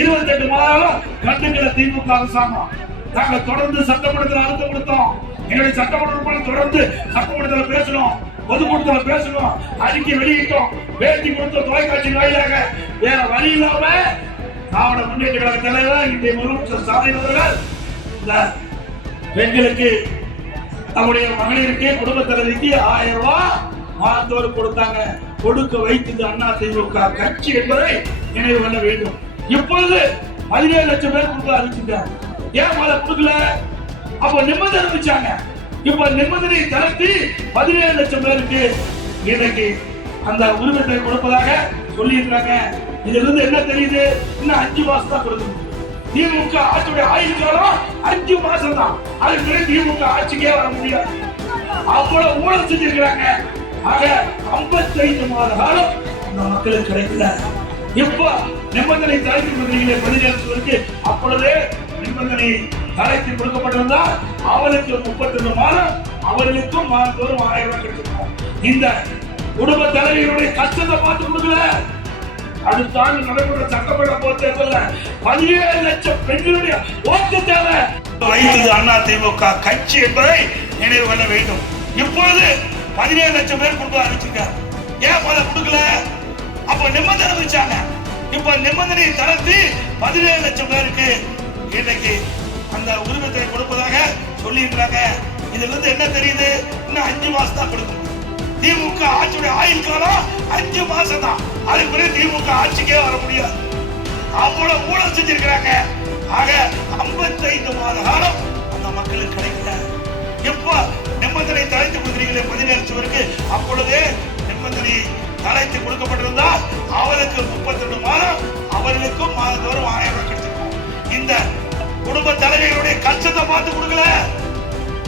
28 மாதம் கண்டுக்கிற திமுக அரசாங்கம். நாங்க தொடர்ந்து சட்டமன்றத்தில் அழுத்தம் கொடுத்தோம். எங்களுடைய சட்டமன்ற தொடர்ந்து சட்டமன்றத்தில் பேசணும், பொதுக்கூட்டத்தில் பேசணும், அறிக்கை வெளியிட்டோம், பேட்டி கொடுத்த தொலைக்காட்சி வாயிலாக. வேற வழி இல்லாம திராவிட முன்னேற்ற கழக தலைவர் இன்றைய முதலமைச்சர் ஸ்டாலின் அவர்கள் இந்த பெண்களுக்கு, நம்முடைய மகளிருக்கு, குடும்ப தலைவிக்கு 1000 ரூபாய் மாதத்தோடு கொடுத்தாங்க. கொடுக்க வைத்தது அண்ணா திமுக கட்சி என்பதை நினைவு கொள்ள வேண்டும். இப்பொழுது 17 லட்சம் பேர் கொடுக்க அறிவிச்சிருக்காங்க. ஏன் மேல கொடுக்கல? அப்ப நிபந்தனை வச்சாங்க. இப்ப நிபந்தனை தளர்த்தி 17 லட்சம் பேருக்கு இன்னைக்கு அந்த உரிமத்தை கொடுப்பதாக சொல்லி இருக்காங்க. இதுல இருந்து என்ன தெரியுது? இன்னும் 5 மாசம் தான் கொடுக்கணும். திமுக ஆட்சியுடைய ஆயுள் காலம் 5 மாசம் தான். அதுக்கு பிறகு திமுக ஆட்சிக்கே வர முடியாது. அவ்வளவு ஊழல் செஞ்சிருக்கிறாங்க. ஆக 55 மாத காலம் இந்த மக்களுக்கு கிடைக்கல. இப்ப நிபந்தனை தளர்த்தி கொடுக்கிறீங்களே 17 லட்சம் பேருக்கு, அப்பொழுதே நிபந்தனை தளர்த்தி கொடுக்கப்பட்டிருந்தா அவளுக்கு 32 மாதம், அவர்களுக்கும் மாதத்தோறும் 1000 ரூபாய் கிடைச்சிருக்கும். இந்த குடும்ப தலைவர்களுடைய கஷ்டத்தை பார்த்து கொடுக்கல. அடுத்த ஆண்டு நடைபெற்ற சட்டமன்ற பொது தேர்தலில் 17 லட்சம் பெண்களுடைய ஓட்டு தேவை வைத்தது அண்ணா திமுக கட்சி என்பதை நினைவு கொள்ள வேண்டும். இப்பொழுது 17 லட்சம் பேர் கொடுக்க ஆரம்பிச்சிருக்காங்க. ஏன் முதல்ல கொடுக்கல? அப்ப நிபந்தனை வச்சாங்க. இப்ப நிபந்தனையை தளர்த்தி 17 லட்சம் பேருக்கு இன்னைக்கு அந்த உரிமத்தை கொடுப்பதாக சொல்லி இருக்கிறாங்க. இதுல இருந்து என்ன தெரியுது? இன்னும் 5 மாசம் தான் கொடுக்கணும். திமுக ஆட்சியுடைய ஆயுள் காலம் 5 மாசம் தான். அதுக்கு பிறகு திமுக ஆட்சிக்கே வர முடியாது. அவ்வளவு ஊழல் செஞ்சிருக்கிறாங்க. ஆக 55 மாத காலம் அந்த மக்களுக்கு கிடைக்கல. இப்ப நிபந்தனை தளர்த்தி கொடுக்கிறீங்களே 17 லட்சம் பேருக்கு, அப்பொழுதே நிபந்தனை தளர்த்தி கொடுக்கப்பட்டிருந்தா அவருக்கு 32 மாதம், அவர்களுக்கும் மாதத்தோறும் 1000 ரூபாய் கிடைச்சிருக்கும். இந்த குடும்ப தலைவர்களுடைய கஷ்டத்தை பார்த்து கொடுக்கல.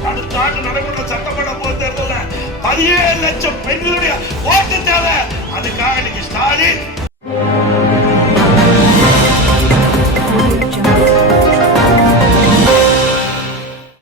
அடுத்த ஆண்டு நடைபெற்ற சட்டமன்ற பொது தேர்தலில் 17 லட்சம் பெண்களுடைய ஓட்டு தேவை. அதுக்காக இன்னைக்கு ஸ்டாலின்